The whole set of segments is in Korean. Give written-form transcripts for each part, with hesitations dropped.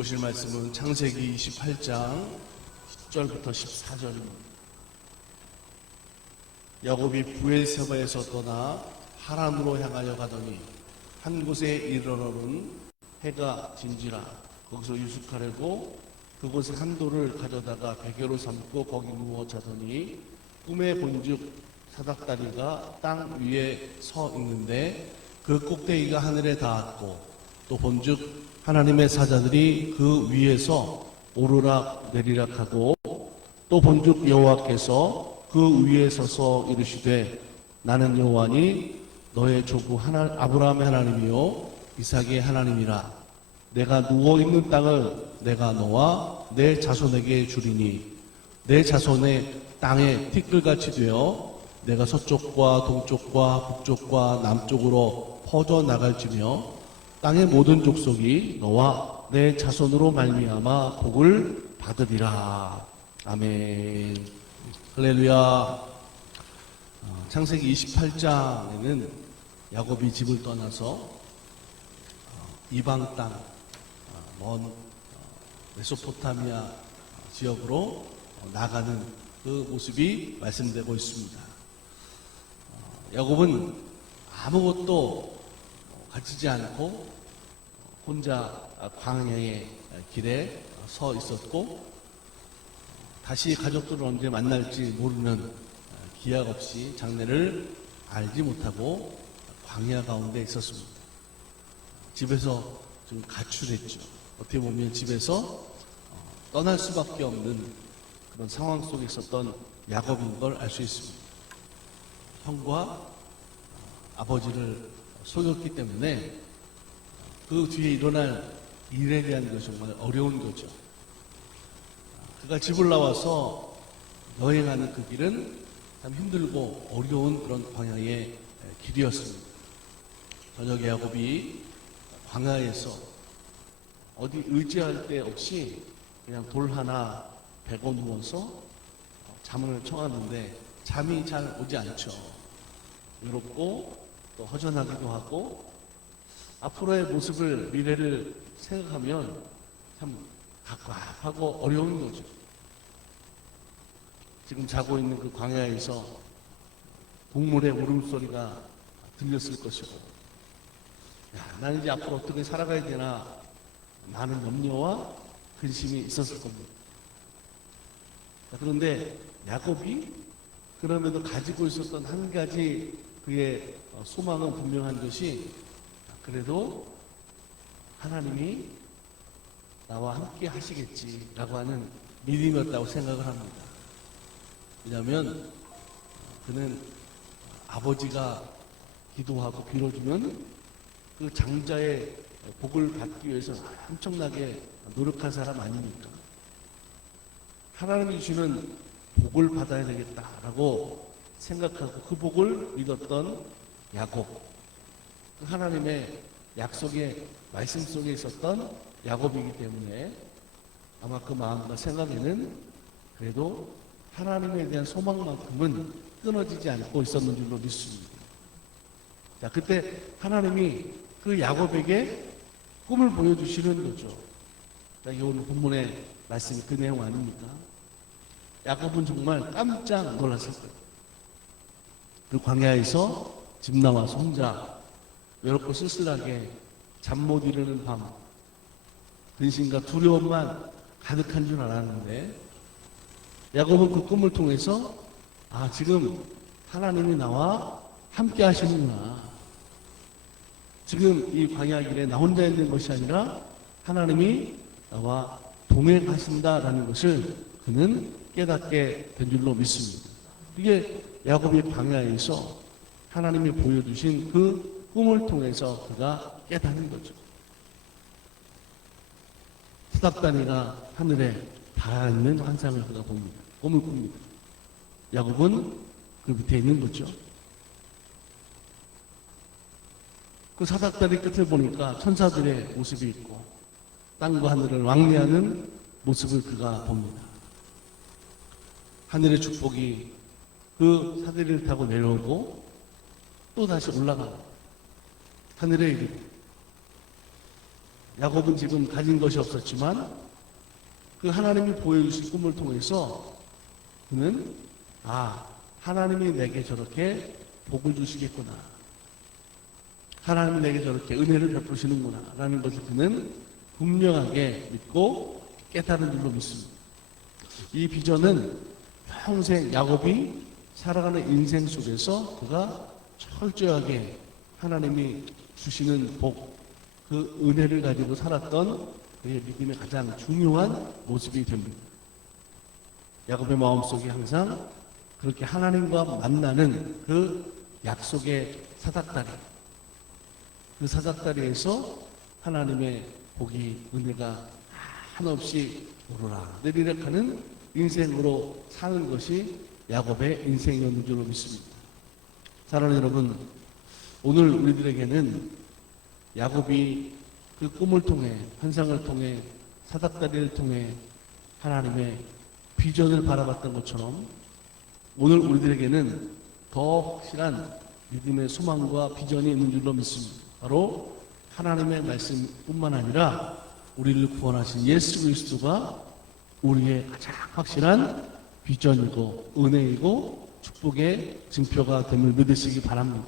보실 말씀은 창세기 28장 10절부터 14절입니다. 야곱이 브엘세바에서 떠나 하란으로 향하여 가더니 한 곳에 이르러는 해가 진지라 거기서 유숙하려고 그곳에 한 돌을 가져다가 베개로 삼고 거기 누워 자더니 꿈에 본즉 사닥다리가 땅 위에 서 있는데 그 꼭대기가 하늘에 닿았고 또 본즉 하나님의 사자들이 그 위에서 오르락 내리락 하고 또 본즉 여호와께서 그 위에 서서 이르시되 나는 여호와니 너의 조부 아브라함의 하나님이요 이삭의 하나님이라. 내가 누워있는 땅을 내가 너와 내 자손에게 주리니 내 자손의 땅에 티끌같이 되어 내가 서쪽과 동쪽과 북쪽과 남쪽으로 퍼져나갈지며 땅의 모든 족속이 너와 내 자손으로 말미암아 복을 받으리라. 아멘. 할렐루야. 창세기 28장에는 야곱이 집을 떠나서 이방 땅, 먼 메소포타미아 지역으로 나가는 그 모습이 말씀되고 있습니다. 야곱은 아무것도 가지지 않고 혼자 광야의 길에 서 있었고 다시 가족들을 언제 만날지 모르는 기약 없이 장래를 알지 못하고 광야 가운데 있었습니다. 집에서 좀 가출했죠. 어떻게 보면 집에서 떠날 수밖에 없는 그런 상황 속에 있었던 야곱인 걸 알 수 있습니다. 형과 아버지를 속였기 때문에 그 뒤에 일어날 일에 대한 것이 정말 어려운 거죠. 그가 집을 나와서 여행하는 그 길은 참 힘들고 어려운 그런 광야의 길이었습니다. 저녁에 야곱이 광야에서 어디 의지할 데 없이 그냥 돌 하나 베고 누워서 잠을 청하는데 잠이 잘 오지 않죠. 외롭고 또 허전하기도 하고 앞으로의 모습을 미래를 생각하면 참 갑갑하고 어려운 거죠. 지금 자고 있는 그 광야에서 동물의 울음소리가 들렸을 것이고 나는 이제 앞으로 어떻게 살아가야 되나 많은 염려와 근심이 있었을 겁니다. 그런데 야곱이 그럼에도 가지고 있었던 한 가지 그의 소망은 분명한 것이 그래도 하나님이 나와 함께 하시겠지라고 하는 믿음이었다고 생각을 합니다. 왜냐하면 그는 아버지가 기도하고 빌어주면 그 장자의 복을 받기 위해서 엄청나게 노력한 사람 아닙니까? 하나님이 주시는 복을 받아야 되겠다라고 생각하고 그 복을 믿었던 야곱, 그 하나님의 약속의 말씀 속에 있었던 야곱이기 때문에 아마 그 마음과 생각에는 그래도 하나님에 대한 소망만큼은 끊어지지 않고 있었는 줄로 믿습니다. 자, 그때 하나님이 그 야곱에게 꿈을 보여주시는 거죠. 자, 이 오늘 본문의 말씀이 그 내용 아닙니까? 야곱은 정말 깜짝 놀랐을 거예요. 그 광야에서 집 나와서 혼자 외롭고 쓸쓸하게 잠 못 이루는 밤, 근심과 두려움만 가득한 줄 알았는데 야곱은 그 꿈을 통해서 지금 하나님이 나와 함께 하시는구나. 지금 이 광야 길에 나 혼자 있는 것이 아니라 하나님이 나와 동행하신다라는 것을 그는 깨닫게 된 줄로 믿습니다. 이게 야곱이 광야에서 하나님이 보여주신 그 꿈을 통해서 그가 깨닫는 거죠. 사닥다리가 하늘에 닿는 환상을 그가 봅니다. 꿈을 꿉니다. 야곱은 그 밑에 있는 거죠. 그 사닥다리 끝을 보니까 천사들의 모습이 있고 땅과 하늘을 왕래하는 모습을 그가 봅니다. 하늘의 축복이 그 사다리를 타고 내려오고 또 다시 올라가 하늘에 이르고 야곱은 지금 가진 것이 없었지만 그 하나님이 보여주신 꿈을 통해서 그는 하나님이 내게 저렇게 복을 주시겠구나, 하나님이 내게 저렇게 은혜를 베푸시는구나 라는 것을 그는 분명하게 믿고 깨달은 줄로 믿습니다. 이 비전은 평생 야곱이 살아가는 인생 속에서 그가 철저하게 하나님이 주시는 복, 그 은혜를 가지고 살았던 그의 믿음의 가장 중요한 모습이 됩니다. 야곱의 마음속에 항상 그렇게 하나님과 만나는 그 약속의 사닥다리, 그 사닥다리에서 하나님의 복이, 은혜가 한없이 오르락 내리락 하는 인생으로 사는 것이 야곱의 인생이었는 줄로 믿습니다. 사랑하는 여러분, 오늘 우리들에게는 야곱이 그 꿈을 통해, 환상을 통해, 사닥다리를 통해 하나님의 비전을 바라봤던 것처럼 오늘 우리들에게는 더 확실한 믿음의 소망과 비전이 있는 줄로 믿습니다. 바로 하나님의 말씀뿐만 아니라 우리를 구원하신 예수 그리스도가 우리의 가장 확실한 비전이고 은혜이고 축복의 증표가 됨을 믿으시기 바랍니다.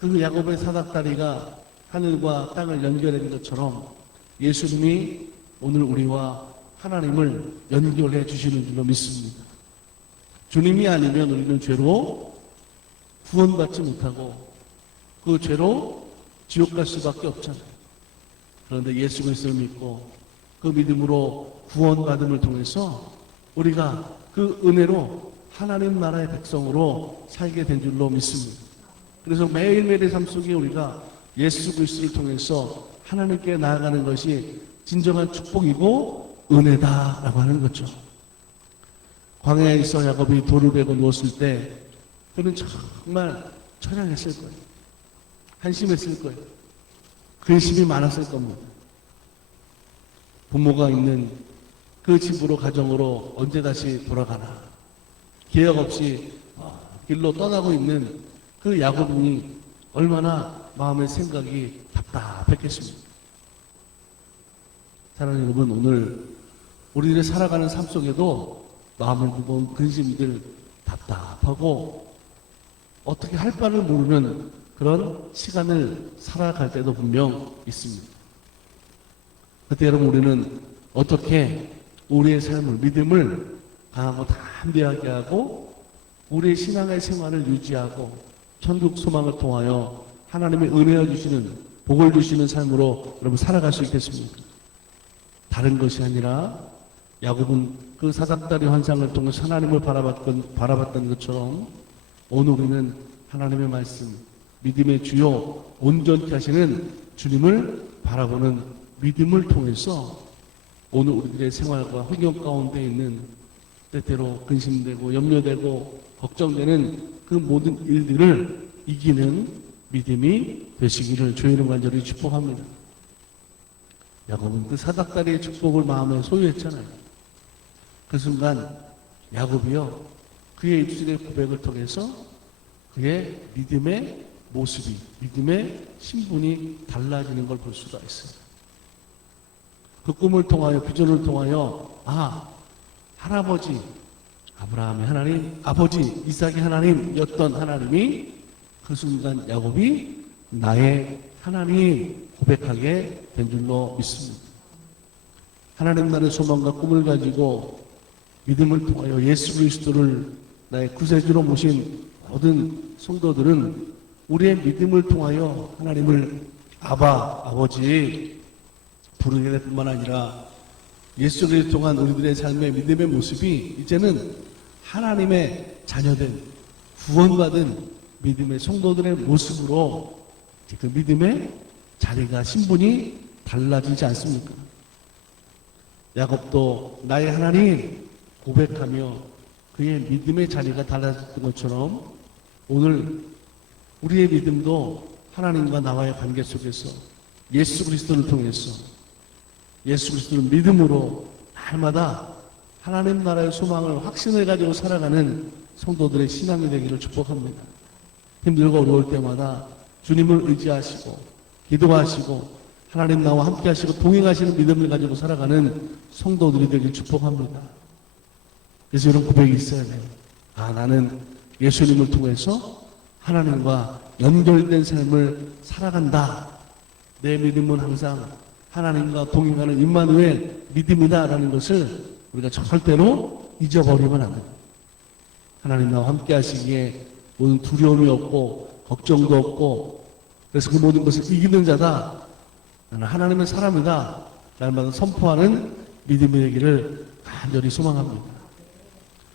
그 야곱의 사닥다리가 하늘과 땅을 연결한 것처럼 예수님이 오늘 우리와 하나님을 연결해 주시는 줄로 믿습니다. 주님이 아니면 우리는 죄로 구원받지 못하고 그 죄로 지옥 갈 수밖에 없잖아요. 그런데 예수 그리스도를 믿고 그 믿음으로 구원받음을 통해서 우리가 그 은혜로 하나님 나라의 백성으로 살게 된 줄로 믿습니다. 그래서 매일매일의 삶 속에 우리가 예수 그리스도를 통해서 하나님께 나아가는 것이 진정한 축복이고 은혜다라고 하는 거죠. 광야에서 야곱이 돌을 베고 누웠을 때 그는 정말 처량했을 거예요. 한심했을 거예요. 근심이 많았을 겁니다. 부모가 있는 그 집으로, 가정으로 언제 다시 돌아가나, 계획 없이 길로 떠나고 있는 그 야곱이 얼마나 마음의 생각이 답답했겠습니까? 사랑하는 여러분, 오늘 우리들의 살아가는 삶 속에도 마음을 무거운 근심들, 답답하고 어떻게 할 바를 모르는 그런 시간을 살아갈 때도 분명 있습니다. 그때 여러분, 우리는 어떻게 우리의 삶을, 믿음을 강하고 담대하게 하고 우리의 신앙의 생활을 유지하고 천국 소망을 통하여 하나님의 은혜를 주시는, 복을 주시는 삶으로 여러분 살아갈 수 있겠습니까? 다른 것이 아니라 야곱은 그 사닥다리 환상을 통해서 하나님을 바라봤던 것처럼 오늘 우리는 하나님의 말씀, 믿음의 주요 온전케 하시는 주님을 바라보는 믿음을 통해서 오늘 우리들의 생활과 환경 가운데 있는 때때로 근심되고 염려되고 걱정되는 그 모든 일들을 이기는 믿음이 되시기를 주의 이름 간절히 축복합니다. 야곱은 그 사닥다리의 축복을 마음에 소유했잖아요. 그 순간 야곱이요, 그의 입술의 고백을 통해서 그의 믿음의 모습이, 믿음의 신분이 달라지는 걸 볼 수가 있어요. 그 꿈을 통하여, 비전을 통하여 할아버지 아브라함의 하나님, 아버지 이삭의 하나님이었던 하나님이 그 순간 야곱이 나의 하나님 고백하게 된 줄로 믿습니다. 하나님 나라의 소망과 꿈을 가지고 믿음을 통하여 예수 그리스도를 나의 구세주로 모신 모든 성도들은 우리의 믿음을 통하여 하나님을 아바, 아버지 부르게 될 뿐만 아니라 예수 그리스도를 통한 우리들의 삶의 믿음의 모습이 이제는 하나님의 자녀된, 구원받은 믿음의 성도들의 모습으로 그 믿음의 자리가, 신분이 달라지지 않습니까? 야곱도 나의 하나님 고백하며 그의 믿음의 자리가 달라졌던 것처럼 오늘 우리의 믿음도 하나님과 나와의 관계 속에서 예수 그리스도를 통해서 예수 그리스도를 믿음으로 날마다 하나님 나라의 소망을, 확신을 가지고 살아가는 성도들의 신앙이 되기를 축복합니다. 힘들고 어려울 때마다 주님을 의지하시고 기도하시고 하나님 나와 함께 하시고 동행하시는 믿음을 가지고 살아가는 성도들이 되길 축복합니다. 그래서 이런 고백이 있어야 돼요. 아, 나는 예수님을 통해서 하나님과 연결된 삶을 살아간다. 내 믿음은 항상 하나님과 동행하는 임마누엘 믿음이다라는 것을 우리가 절대로 잊어버리면 안 됩니다. 하나님 나와 함께 하시기에 모든 두려움이 없고 걱정도 없고 그래서 그 모든 것을 이기는 자다. 나는 하나님의 사람이다. 날마다 선포하는 믿음이 되기를 간절히 소망합니다.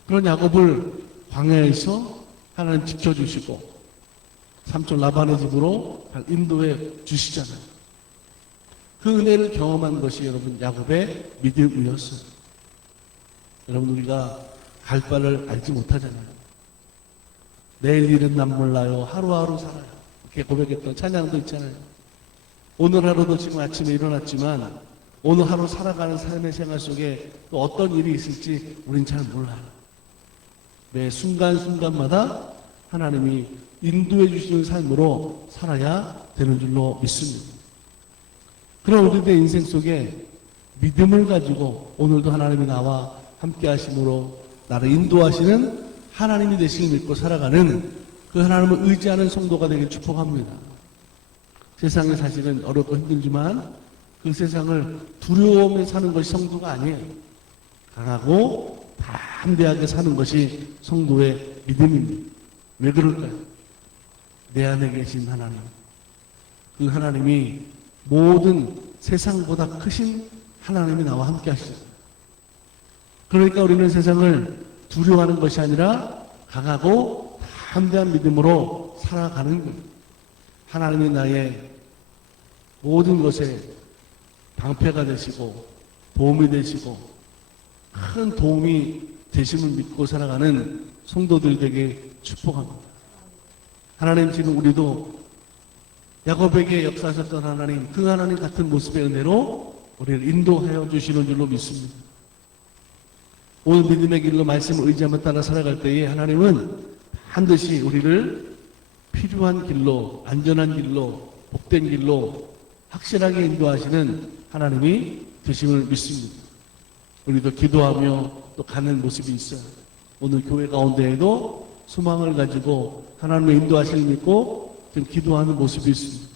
그런 야곱을 광야에서 하나님 지켜주시고 삼촌 라반의 집으로 인도해 주시잖아요. 그 은혜를 경험한 것이 여러분 야곱의 믿음이었어요. 여러분 우리가 갈 바를 알지 못하잖아요. 내일 일은 난 몰라요. 하루하루 살아요. 이렇게 고백했던 찬양도 있잖아요. 오늘 하루도 지금 아침에 일어났지만 오늘 하루 살아가는 삶의 생활 속에 또 어떤 일이 있을지 우린 잘 몰라요. 매 순간순간마다 하나님이 인도해 주시는 삶으로 살아야 되는 줄로 믿습니다. 그런 우리들의 인생 속에 믿음을 가지고 오늘도 하나님이 나와 함께 하심으로 나를 인도하시는 하나님이 되시길 믿고 살아가는 그 하나님을 의지하는 성도가 되길 축복합니다. 세상에 사실은 어렵고 힘들지만 그 세상을 두려움에 사는 것이 성도가 아니에요. 강하고 담대하게 사는 것이 성도의 믿음입니다. 왜 그럴까요? 내 안에 계신 하나님, 그 하나님이 모든 세상보다 크신 하나님이 나와 함께 하시죠. 그러니까 우리는 세상을 두려워하는 것이 아니라 강하고 담대한 믿음으로 살아가는 거예요. 하나님이 나의 모든 것에 방패가 되시고 도움이 되시고 큰 도움이 되심을 믿고 살아가는 성도들 되게 축복합니다. 하나님 지금 우리도 야곱에게 역사하셨던 하나님, 그 하나님 같은 모습의 은혜로 우리를 인도하여 주시는 줄로 믿습니다. 오늘 믿음의 길로 말씀을 의지하며 따라 살아갈 때에 하나님은 반드시 우리를 필요한 길로, 안전한 길로, 복된 길로 확실하게 인도하시는 하나님이 되심을 믿습니다. 우리도 기도하며 또 가는 모습이 있어요. 오늘 교회 가운데에도 소망을 가지고 하나님의 인도하심을 믿고 지금 기도하는 모습이 있습니다.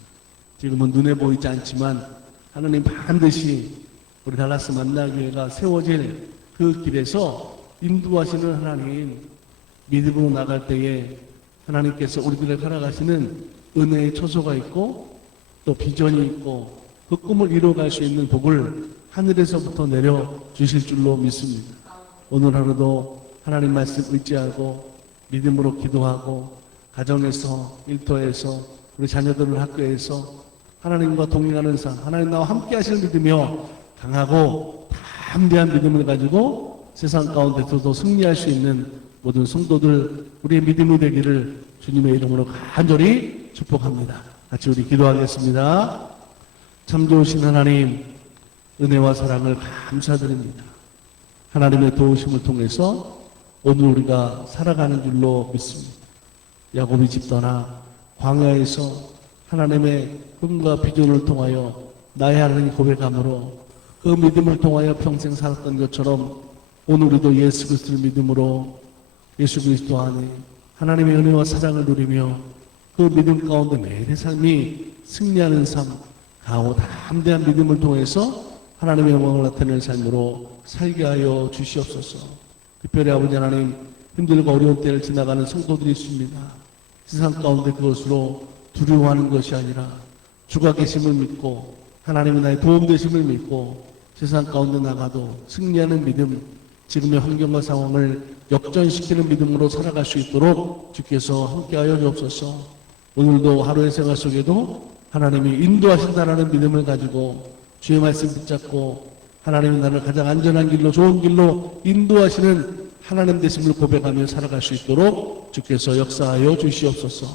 지금은 눈에 보이지 않지만 하나님 반드시 우리 달라스 만나교회가 세워질 그 길에서 인도하시는 하나님, 믿음으로 나갈 때에 하나님께서 우리들을 살아가시는 은혜의 처소가 있고 또 비전이 있고 그 꿈을 이루어갈 수 있는 복을 하늘에서부터 내려주실 줄로 믿습니다. 오늘 하루도 하나님 말씀 의지하고 믿음으로 기도하고 가정에서, 일터에서, 우리 자녀들을 학교에서 하나님과 동행하는 삶, 하나님 나와 함께 하시는 믿으며 강하고 담대한 믿음을 가지고 세상 가운데서도 승리할 수 있는 모든 성도들 우리의 믿음이 되기를 주님의 이름으로 간절히 축복합니다. 같이 우리 기도하겠습니다. 참 좋으신 하나님, 은혜와 사랑을 감사드립니다. 하나님의 도우심을 통해서 오늘 우리가 살아가는 줄로 믿습니다. 야곱이 집 떠나 광야에서 하나님의 꿈과 비전을 통하여 나의 하나님 고백함으로 그 믿음을 통하여 평생 살았던 것처럼 오늘 우리도 예수 그리스도를 믿음으로 예수 그리스도 안에 하나님의 은혜와 사랑을 누리며 그 믿음 가운데 매일의 삶이 승리하는 삶, 강하고 담대한 믿음을 통해서 하나님의 영광을 나타내는 삶으로 살게 하여 주시옵소서. 특별히 아버지 하나님, 힘들고 어려운 때를 지나가는 성도들이 있습니다. 세상 가운데 그것으로 두려워하는 것이 아니라 주가 계심을 믿고 하나님이 나의 도움 되심을 믿고 세상 가운데 나가도 승리하는 믿음, 지금의 환경과 상황을 역전시키는 믿음으로 살아갈 수 있도록 주께서 함께하여 주옵소서. 오늘도 하루의 생활 속에도 하나님이 인도하신다라는 믿음을 가지고 주의 말씀 붙잡고 하나님이 나를 가장 안전한 길로, 좋은 길로 인도하시는 하나님 되심을 고백하며 살아갈 수 있도록 주께서 역사하여 주시옵소서.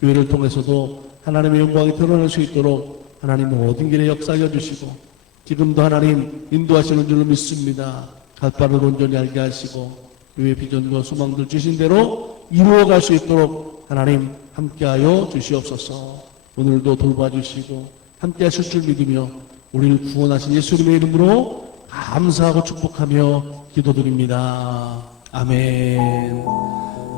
교회를 통해서도 하나님의 영광이 드러날 수 있도록 하나님 모든 길에 역사하여 주시고 지금도 하나님 인도하시는 줄로 믿습니다. 갈 바를 온전히 알게 하시고 교회의 비전과 소망들 주신 대로 이루어갈 수 있도록 하나님 함께하여 주시옵소서. 오늘도 돌봐주시고 함께 하실 줄 믿으며 우리를 구원하신 예수님의 이름으로 감사하고 축복하며 기도드립니다. 아멘.